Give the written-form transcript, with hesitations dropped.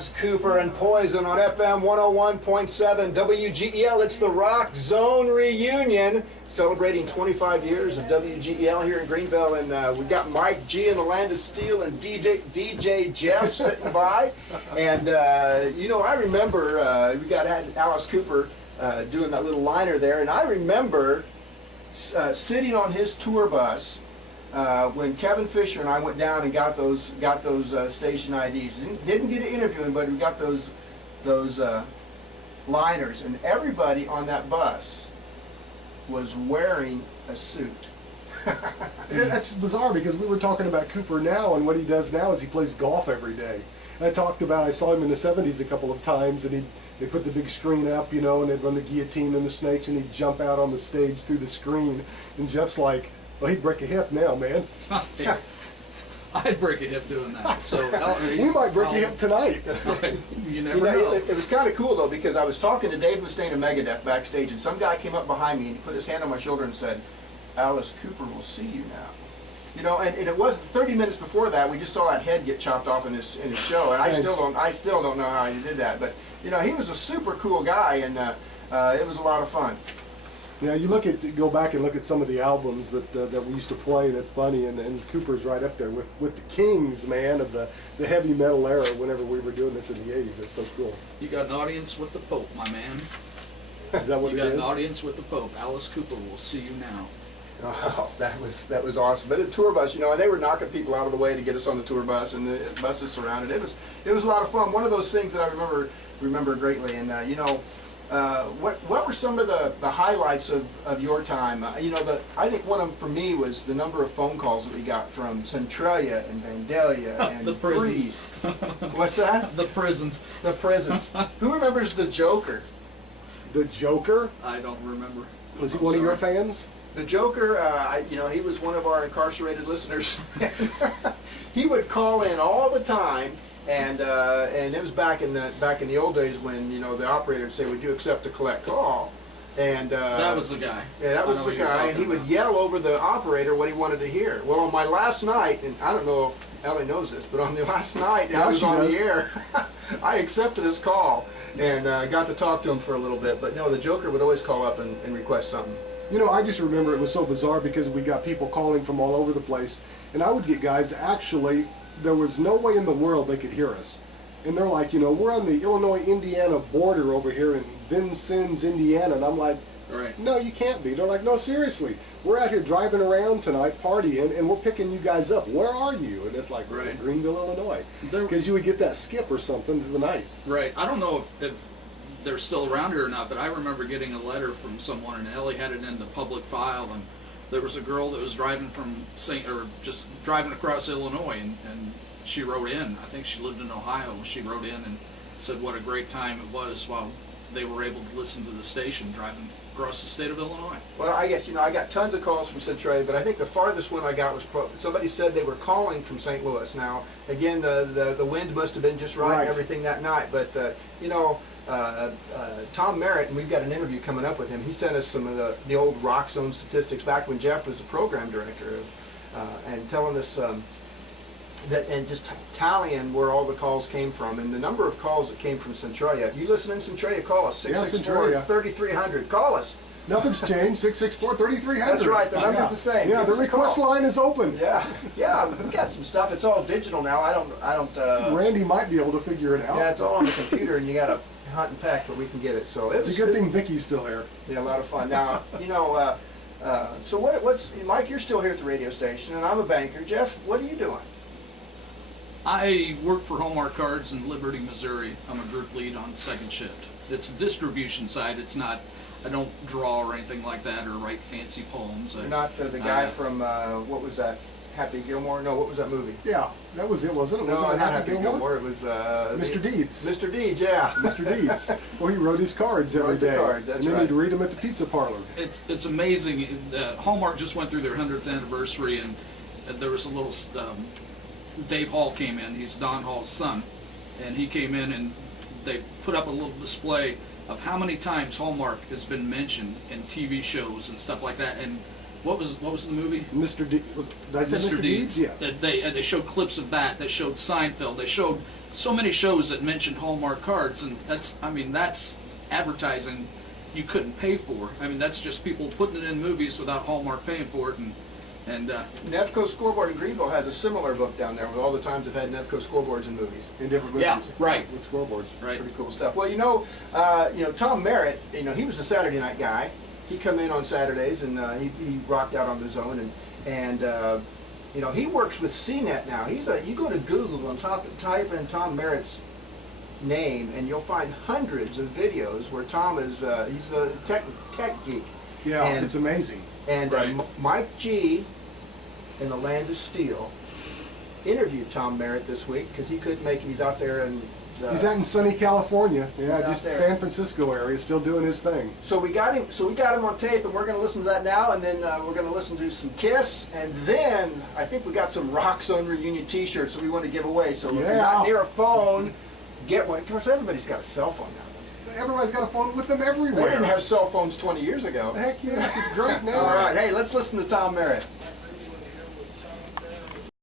Alice Cooper and Poison on FM 101.7 WGEL. It's the Rock Zone reunion, celebrating 25 years of WGEL here in Greenville. And we got Mike G in the Land of Steel and DJ Jeff sitting by. And, you know, I remember we had Alice Cooper doing that little liner there. And I remember sitting on his tour bus when Kevin Fisher and I went down and got those station IDs. Didn't get to interview him, but we got those liners, and everybody on that bus was wearing a suit. That's bizarre because we were talking about Cooper now, and what he does now is he plays golf every day. And I saw him in the 70s a couple of times, and they put the big screen up, you know, and they'd run the guillotine and the snakes, and he'd jump out on the stage through the screen. And Jeff's like, well, he'd break a hip now, man. I'd break a hip doing that. So we might break a hip tonight. You never know. It was kind of cool though, because I was talking to Dave Mustaine of Megadeth backstage, and some guy came up behind me and he put his hand on my shoulder and said, "Alice Cooper will see you now." You know, and it wasn't 30 minutes before that. We just saw that head get chopped off in his show, and I still don't know how he did that. But you know, he was a super cool guy, and it was a lot of fun. Yeah, go back and look at some of the albums that we used to play. That's funny, and Cooper's right up there with the kings, man, of the heavy metal era. Whenever we were doing this in the '80s, that's so cool. You got an audience with the Pope, my man. Is that what you it got is? an audience with the Pope. Alice Cooper will see you now. Oh, that was awesome. But the tour bus, you know, and they were knocking people out of the way to get us on the tour bus, and the bus is surrounded. It was a lot of fun. One of those things that I remember greatly. And you know, what were some of the highlights of your time? You know, I think one of them for me was the number of phone calls that we got from Centralia and Vandalia and the prisons. What's that? The prisons. The prisons. Who remembers the Joker? The Joker? I don't remember. Was he one of your fans? The Joker, you know, he was one of our incarcerated listeners. He would call in all the time, and it was back in the old days when, you know, the operator would say, "Would you accept a collect call?" And that was the guy. Yeah, that was the guy, and he would yell over the operator what he wanted to hear. Well, on my last night, and I don't know if Ellie knows this, but on the last night I was on the air, I accepted his call and got to talk to him for a little bit. But no, the Joker would always call up and request something. You know, I just remember it was so bizarre because we got people calling from all over the place, and I would get guys, actually, there was no way in the world they could hear us. And they're like, you know, we're on the Illinois-Indiana border over here in Vincennes, Indiana, and I'm like, right. No, you can't be. They're like, no, seriously, we're out here driving around tonight, partying, and we're picking you guys up. Where are you? And it's like, right. Greenville, Illinois. Because you would get that skip or something to the night. Right. I don't know if they're still around here or not, but I remember getting a letter from someone, and Ellie had it in the public file, and there was a girl that was driving from just driving across Illinois, and she wrote in. I think she lived in Ohio. She wrote in and said what a great time it was while they were able to listen to the station driving across the state of Illinois. Well, I guess, you know, I got tons of calls from Centralia, but I think the farthest one I got was somebody said they were calling from St. Louis. Now, again, the wind must have been just right and everything that night, but you know, Tom Merritt, and we've got an interview coming up with him. He sent us some of the old Rock Zone statistics back when Jeff was the program director, and telling us that, and just tallying where all the calls came from, and the number of calls that came from Centralia. If you listen in Centralia, call us 664-3300. Call us. Nothing's changed. 664-3300. That's right. The number's the same. Yeah, the request line is open. Yeah, we got some stuff. It's all digital now. I don't. Randy might be able to figure it out. Yeah, it's all on the computer, and you got to hunt and peck, but we can get it. So it's a good thing Vicky's still here. Yeah, a lot of fun. Now, you know, so what's Mike? You're still here at the radio station, and I'm a banker. Jeff, what are you doing? I work for Hallmark Cards in Liberty, Missouri. I'm a group lead on second shift. It's a distribution side. It's not. I don't draw or anything like that or write fancy poems. You're not the guy from what was that? Happy Gilmore? No, what was that movie? Yeah, that was it, wasn't it? No, not Happy Gilmore. It was Mr. Deeds. Mr. Deeds, yeah. Mr. Deeds. Well, he wrote his cards every day. Cards, that's and then he'd read them at the pizza parlor. It's amazing. Hallmark just went through their 100th anniversary, and there was a little. Dave Hall came in. He's Don Hall's son, and he came in and they put up a little display of how many times Hallmark has been mentioned in TV shows and stuff like that. And what was the movie? Mr. Deeds. Did I say Mr. Deeds? Yeah. They showed clips of that. They showed Seinfeld. They showed so many shows that mention Hallmark cards, and that's advertising you couldn't pay for. I mean, that's just people putting it in movies without Hallmark paying for it, and Nevco Scoreboard in Greenville has a similar book down there with all the times they've had Nevco scoreboards in movies. In different movies. Yeah, right. With scoreboards. right. Pretty cool stuff. Well, Tom Merritt, he was a Saturday night guy. He come in on Saturdays and he rocked out on the zone and he works with CNET now. You go to Google and type in Tom Merritt's name and you'll find hundreds of videos where Tom is he's a tech geek. Yeah, and it's amazing. And Right. Mike G in the Land of Steel interviewed Tom Merritt this week because he couldn't make it. He's out there and He's out in sunny California. Yeah, He's out just there. San Francisco area, still doing his thing. So we got him on tape, and we're going to listen to that now, and then we're going to listen to some Kiss, and then I think we got some Rockzone reunion T-shirts that we want to give away. So if you're not near a phone, get one. Of course, everybody's got a cell phone now. Everybody's got a phone with them everywhere. They didn't have cell phones 20 years ago. Heck yeah, this is great now. All right, hey, let's listen to Tom Merritt.